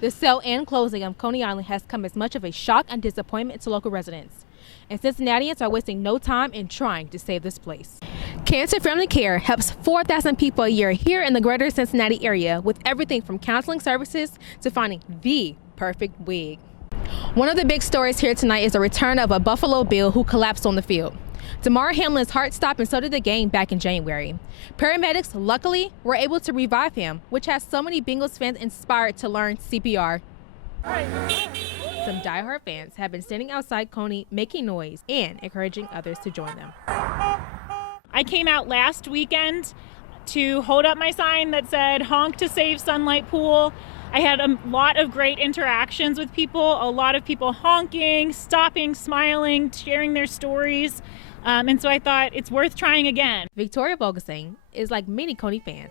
The sale and closing of Coney Island has come as much of a shock and disappointment to local residents, and Cincinnatians are wasting no time in trying to save this place. Cancer Family Care helps 4,000 people a year here in the greater Cincinnati area with everything from counseling services to finding the perfect wig. One of the big stories here tonight is the return of a Buffalo Bill who collapsed on the field. Damar Hamlin's heart stopped and so did the game back in January. Paramedics, luckily, were able to revive him, which has so many Bengals fans inspired to learn CPR. Some diehard fans have been standing outside Coney making noise and encouraging others to join them. I came out last weekend to hold up my sign that said honk to save Sunlight Pool. I had a lot of great interactions with people, a lot of people honking, stopping, smiling, sharing their stories. And so I thought it's worth trying again. Victoria Vogelstein is like many Coney fans.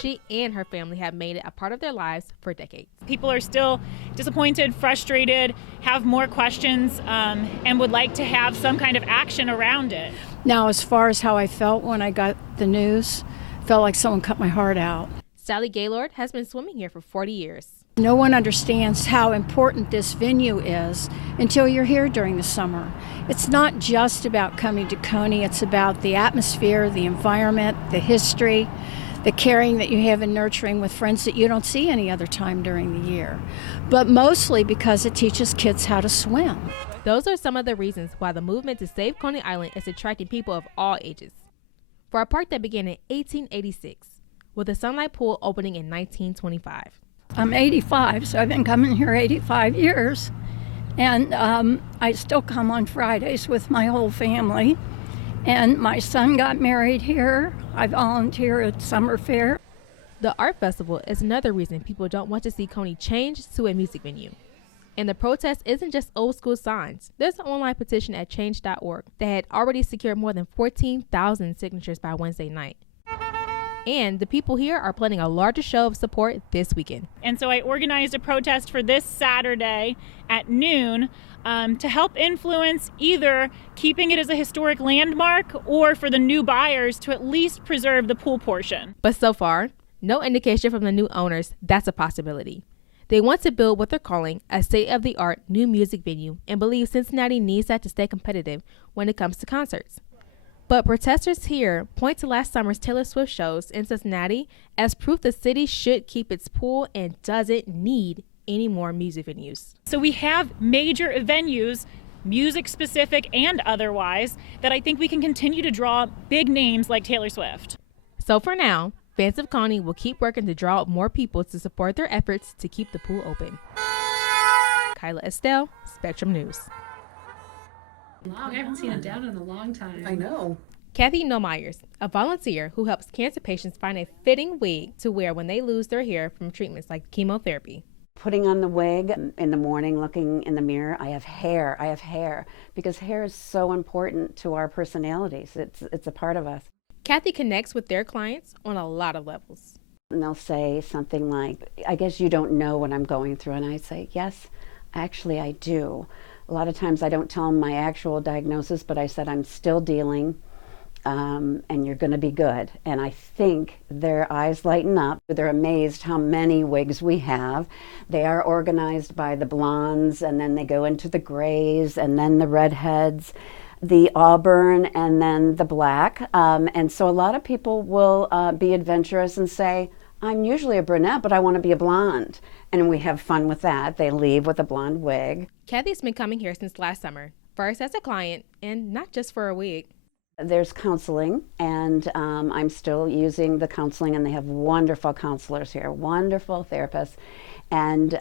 She and her family have made it a part of their lives for decades. People are still disappointed, frustrated, have more questions, and would like to have some kind of action around it. Now, as far as how I felt when I got the news, felt like someone cut my heart out. Sally Gaylord has been swimming here for 40 years. No one understands how important this venue is until you're here during the summer. It's not just about coming to Coney, it's about the atmosphere, the environment, the history, the caring that you have in nurturing with friends that you don't see any other time during the year. But mostly because it teaches kids how to swim. Those are some of the reasons why the movement to save Coney Island is attracting people of all ages. For a park that began in 1886, with the Sunlight Pool opening in 1925. I'm 85, so I've been coming here 85 years. And I still come on Fridays with my whole family. And my son got married here. I volunteer at Summer Fair. The art festival is another reason people don't want to see Coney changed to a music venue. And the protest isn't just old school signs. There's an online petition at change.org that had already secured more than 14,000 signatures by Wednesday night. And the people here are planning a larger show of support this weekend. And so I organized a protest for this Saturday at noon to help influence either keeping it as a historic landmark or for the new buyers to at least preserve the pool portion. But so far, no indication from the new owners that's a possibility. They want to build what they're calling a state-of-the-art new music venue and believe Cincinnati needs that to stay competitive when it comes to concerts. But protesters here point to last summer's Taylor Swift shows in Cincinnati as proof the city should keep its pool and doesn't need any more music venues. So we have major venues, music specific and otherwise, that I think we can continue to draw big names like Taylor Swift. So for now, fans of Coney will keep working to draw up more people to support their efforts to keep the pool open. Kyla Estelle, Spectrum News. Wow, I haven't seen it down in a long time. I know. Kathy Nomeyers, a volunteer who helps cancer patients find a fitting wig to wear when they lose their hair from treatments like chemotherapy. Putting on the wig in the morning, looking in the mirror, I have hair, because hair is so important to our personalities. It's a part of us. Kathy connects with their clients on a lot of levels. And they'll say something like, I guess you don't know what I'm going through. And I say, yes, actually I do. A lot of times I don't tell them my actual diagnosis, but I said I'm still dealing, and you're going to be good. And I think their eyes lighten up. They're amazed how many wigs we have. They are organized by the blondes, and then they go into the grays, and then the redheads, the auburn, and then the black. And so a lot of people will be adventurous and say, I'm usually a brunette, but I want to be a blonde. And we have fun with that. They leave with a blonde wig. Kathy's been coming here since last summer, first as a client and not just for a wig. There's counseling, and I'm still using the counseling, and they have wonderful counselors here, wonderful therapists. And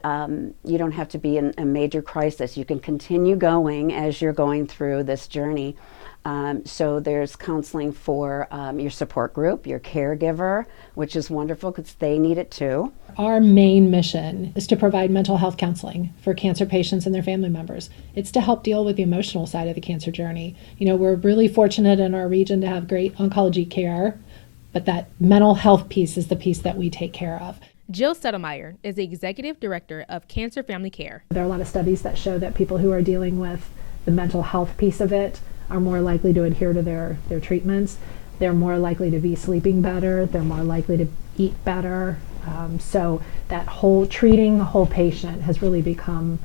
you don't have to be in a major crisis. You can continue going as you're going through this journey. So there's counseling for your support group, your caregiver, which is wonderful because they need it too. Our main mission is to provide mental health counseling for cancer patients and their family members. It's to help deal with the emotional side of the cancer journey. You know, we're really fortunate in our region to have great oncology care, but that mental health piece is the piece that we take care of. Jill Settlemeyer is the executive director of Cancer Family Care. There are a lot of studies that show that people who are dealing with the mental health piece of it are more likely to adhere to their treatments. They're more likely to be sleeping better. They're more likely to eat better. So that whole treating the whole patient has really become,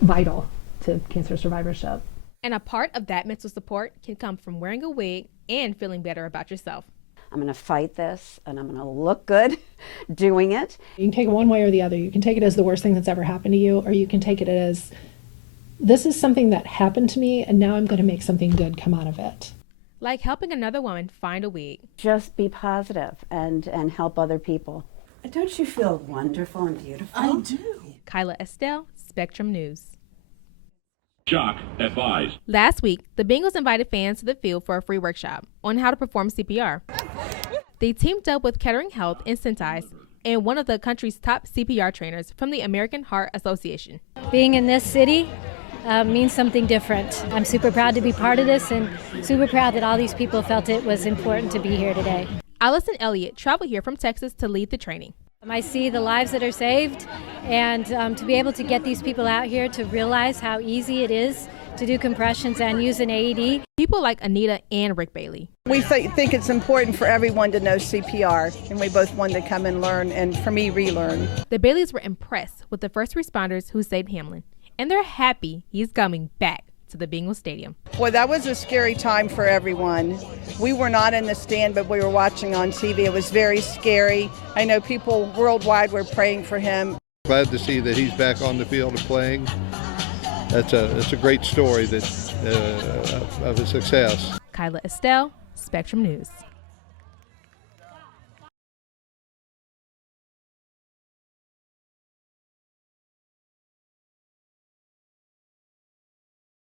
vital to cancer survivorship. And a part of that mental support can come from wearing a wig and feeling better about yourself. I'm going to fight this, and I'm going to look good doing it. You can take it one way or the other. You can take it as the worst thing that's ever happened to you, or you can take it as, this is something that happened to me, and now I'm going to make something good come out of it. Like helping another woman find a wig. Just be positive and help other people. Don't you feel wonderful and beautiful? I do. Kyla Estelle, Spectrum News. Shock advised. Last week, the Bengals invited fans to the field for a free workshop on how to perform CPR. They teamed up with Kettering Health and Sentize and one of the country's top CPR trainers from the American Heart Association. Being in this city means something different. I'm super proud to be part of this and super proud that all these people felt it was important to be here today. Allison Elliott traveled here from Texas to lead the training. I see the lives that are saved, and to be able to get these people out here to realize how easy it is to do compressions and use an AED. People like Anita and Rick Bailey. We think it's important for everyone to know CPR, and we both wanted to come and learn, and for me, relearn. The Baileys were impressed with the first responders who saved Hamlin, and they're happy he's coming back to the Bengals Stadium. Boy, that was a scary time for everyone. We were not in the stand, but we were watching on TV. It was very scary. I know people worldwide were praying for him. Glad to see that he's back on the field and playing. It's a great story of a success. Kyla Estelle, Spectrum News.